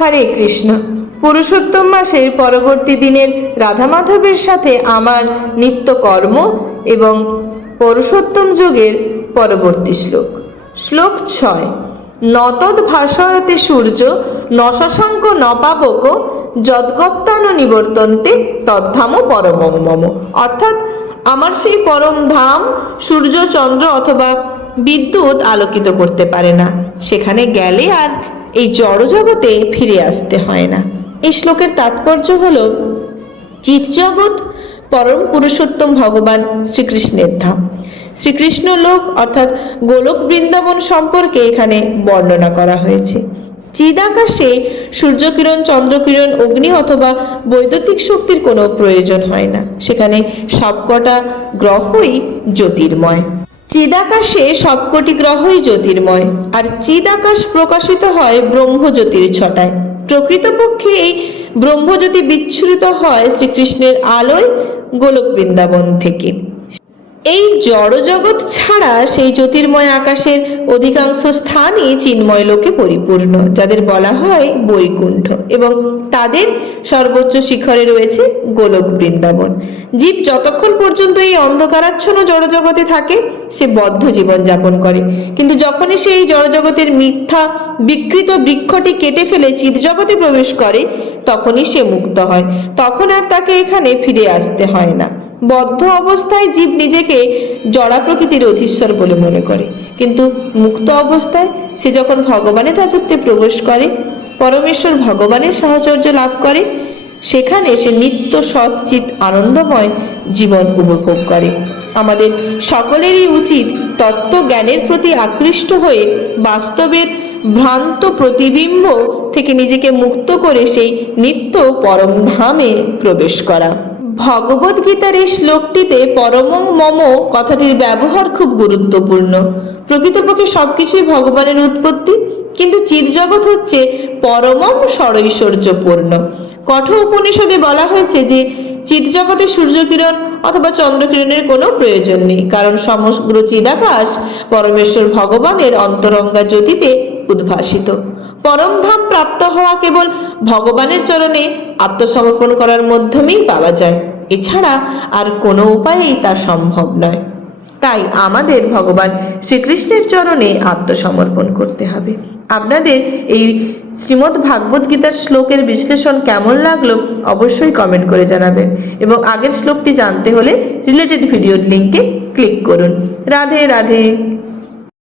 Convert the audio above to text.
হরে কৃষ্ণ। পুরুষোত্তম মাসের পরবর্তী দিনের রাধা মাধবের সাথে আমার নিত্যকর্ম এবং পুরুষোত্তম যুগের পরবর্তী শ্লোক। শ্লোক 6। নতদ ভাসয়তে সূর্য নশশাঙ্ক নপাবক যদ্গত্তান নিবর্তন্তে তদ্ধাম পরমম মম। অর্থাৎ আমার সেই পরম ধাম সূর্য, চন্দ্র অথবা বিদ্যুৎ আলোকিত করতে পারে না। সেখানে গেলে আর এই জড় জগতে ফিরে আসতে হয় না। এই শ্লোকের তাৎপর্য হলো চিৎ জগৎ পরম পুরুষোত্তম ভগবান শ্রীকৃষ্ণের ধাম। শ্রীকৃষ্ণ লোক অর্থাৎ গোলক বৃন্দাবন সম্পর্কে এখানে বর্ণনা করা হয়েছে। চিদাকাশে সূর্যকিরণ, চন্দ্রকিরণ, অগ্নি অথবা বৈদ্যুতিক শক্তির কোনো প্রয়োজন হয় না। সেখানে সবকটা গ্রহই জ্যোতির্ময়। চিদাকাশে সবকটি গ্রহই জ্যোতির্ময়, আর চিদাকাশ প্রকাশিত হয় ব্রহ্মজ্যোতির ছটায়। প্রকৃতপক্ষে এই ব্রহ্মজ্যোতি বিচ্ছুরিত হয় শ্রীকৃষ্ণের আলোয় গোলক বৃন্দাবন থেকে। এই জড় জগৎ ছাড়া সেই জ্যোতির্ময় আকাশের অধিকাংশ স্থানই চিন্ময় লোকে পরিপূর্ণ, যাদের বলা হয় বৈকুণ্ঠ, এবং তাদের সর্বোচ্চ শিখরে রয়েছে গোলক বৃন্দাবন। জীব যতক্ষণ পর্যন্ত এই অন্ধকারাচ্ছন্ন জড় জগতে থাকে সে বদ্ধ জীবন যাপন করে, কিন্তু যখনই সে এই জড় জগতের মিথ্যা বিকৃত বৃক্ষটি কেটে ফেলে চিৎ জগতে প্রবেশ করে তখনই সে মুক্ত হয়। তখন আর তাকে এখানে ফিরে আসতে হয় না। বদ্ধ অবস্থায় জীব নিজেকে জড়া প্রকৃতির অধীশ্বর বলে মনে করে, কিন্তু মুক্ত অবস্থায় সে যখন ভগবানের রাজত্বে প্রবেশ করে, পরমেশ্বর ভগবানের সাহচর্য লাভ করে, সেখানে সে নিত্য সচ্চিত আনন্দময় জীবন উপভোগ করে। আমাদের সকলেরই উচিত তত্ত্ব জ্ঞানের প্রতি আকৃষ্ট হয়ে বাস্তবের ভ্রান্ত প্রতিবিম্ব থেকে নিজেকে মুক্ত করে সেই নিত্য পরম ধামে প্রবেশ করা। ভগবদ গীতার এই শ্লোকটিতে পরমং মম কথাটির ব্যবহার খুব গুরুত্বপূর্ণ। প্রকৃতপক্ষে সবকিছুই ভগবানের উৎপত্তি, কিন্তু চিৎজগৎ হচ্ছে পরমং ষড়ৈশ্বর্যপূর্ণ। কঠোর উপনিষদে বলা হয়েছে যে চিৎজগতে সূর্যকিরণ অথবা চন্দ্রকিরণের কোনো প্রয়োজন নেই, কারণ সমগ্র চিদাকাশ পরমেশ্বর ভগবানের অন্তরঙ্গা জ্যোতিতে উদ্ভাসিত। পরমধাম প্রাপ্ত হওয়া কেবল ভগবানের চরণে আত্মসমর্পণ করার মাধ্যমেই পাওয়া যায়, এছাড়া আর কোনো উপায়েই তা সম্ভব নয়। তাই আমাদের ভগবান শ্রীকৃষ্ণের চরণে আত্মসমর্পণ করতে হবে। আপনাদের এই শ্রীমদ্ ভাগবত গীতার শ্লোকের বিশ্লেষণ কেমন লাগলো অবশ্যই কমেন্ট করে জানাবেন, এবং আগের শ্লোকটি জানতে হলে রিলেটেড ভিডিওর লিঙ্কে ক্লিক করুন। রাধে রাধে।